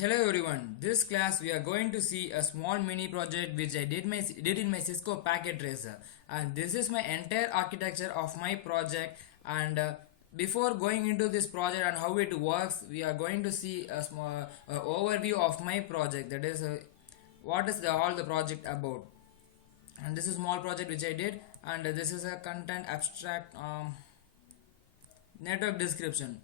Hello everyone. This class we are going to see a small mini project which I did in my Cisco Packet Tracer, and this is my entire architecture of my project. And before going into this project and how it works, we are going to see a small overview of my project. That is, what is all the project about. And this is small project which I did, and this is a content abstract. Network description.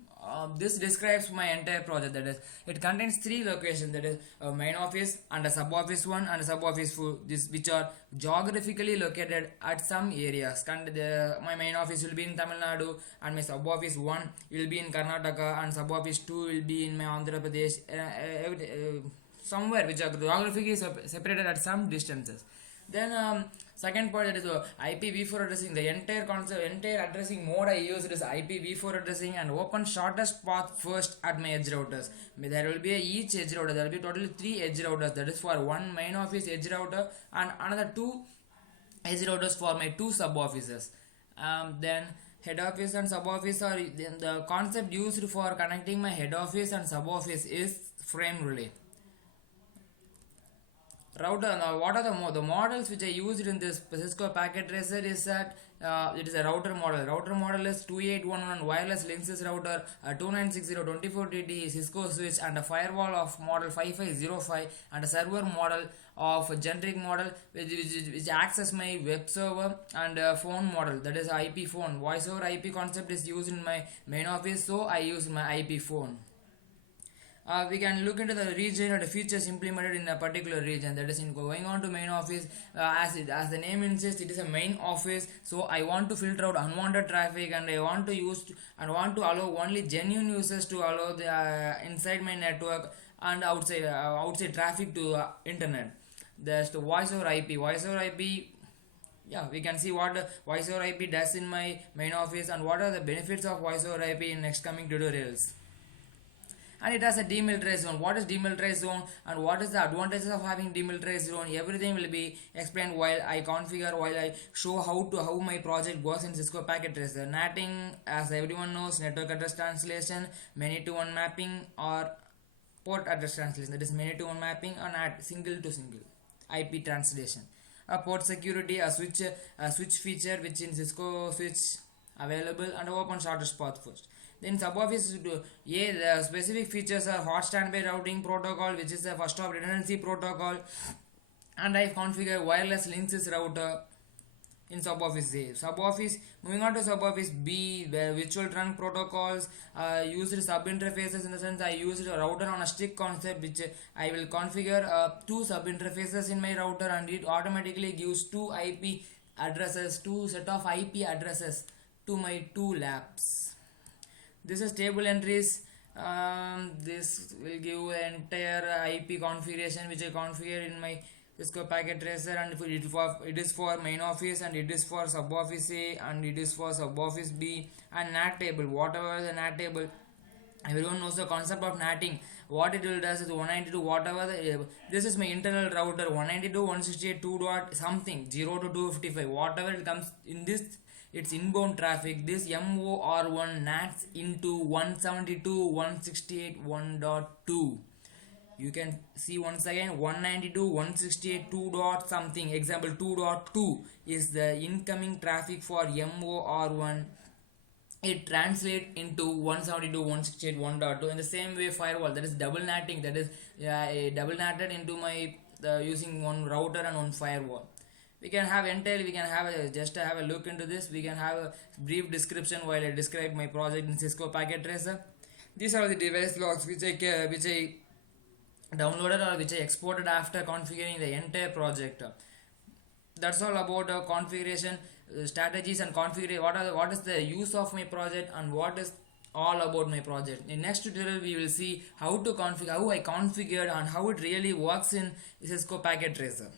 This describes my entire project. That is, it contains three locations. That is, a main office and a sub office one and a sub office two. This which are geographically located at some areas. My main office will be in Tamil Nadu, and my sub office one will be in Karnataka, and sub office two will be in my Andhra Pradesh. Somewhere which are geographically separated at some distances. Then second point, that is IPv4 addressing. The entire concept, entire addressing mode I used is IPv4 addressing and open shortest path first at my edge routers. There will be each edge router. There will be totally three edge routers. That is for one main office edge router and another two edge routers for my two sub offices. Then head office and sub office are the concept used for connecting my head office and sub office is frame relay router. What are the models which I used in this Cisco Packet Tracer is that it is a router model. Router model is 2811 wireless Linksys router, 2960 24TT Cisco switch, and a firewall of model 5505, and a server model of generic model which access my web server, and a phone model, that is IP phone. Voice over IP concept is used in my main office, so I use my IP phone. We can look into the region or the features implemented in a particular region. That is, in going on to main office, as the name insists, it is a main office. So I want to filter out unwanted traffic, and I want to allow only genuine users to allow the inside my network and outside traffic to internet. There's the voice over IP. Voice over IP. Yeah, we can see what voice over IP does in my main office and what are the benefits of voice over IP in next coming tutorials. And it has a demilitarized zone. What is demilitarized zone and what is the advantages of having demilitarized zone? Everything will be explained while I show how my project works in Cisco Packet Tracer. NATing, as everyone knows, network address translation, many to one mapping, or port address translation. That is many to one mapping, or NAT, single to single IP translation. A port security, a switch feature which in Cisco switch available, and open shortest path first. Then sub-office, the specific features are hot standby routing protocol, which is the first of redundancy protocol, and I configure wireless Linksys router in sub-office A. Sub-office, moving on to sub-office B, the virtual trunk protocols, used sub-interfaces, in the sense I used a router on a stick concept, which I will configure two sub-interfaces in my router, and it automatically gives two set of IP addresses to my two labs. This is table entries. This will give entire IP configuration which I configure in my Cisco Packet Tracer, and it is for main office, and it is for sub office A, and it is for sub office B, and NAT table. Whatever the NAT table, everyone knows the concept of NATing. What it will does is 192 whatever this is my internal router 192.168.2 dot something 0 to 255, whatever it comes in this, it's inbound traffic. This MOR1 NATs into 172.168.1.2. You can see once again 192.168.2 dot something. Example 2.2 is the incoming traffic for MOR1. It translates into 172.168.1.2. In the same way, firewall, that is double natting, that is double natted into my using one router and one firewall. We can have just have a look into this. We can have a brief description while I describe my project in Cisco Packet Tracer. These are the device logs which I downloaded or which I exported after configuring the entire project. That's all about configuration strategies and configure what is the use of my project and what is all about my project. In next tutorial we will see how I configured and how it really works in Cisco Packet Tracer.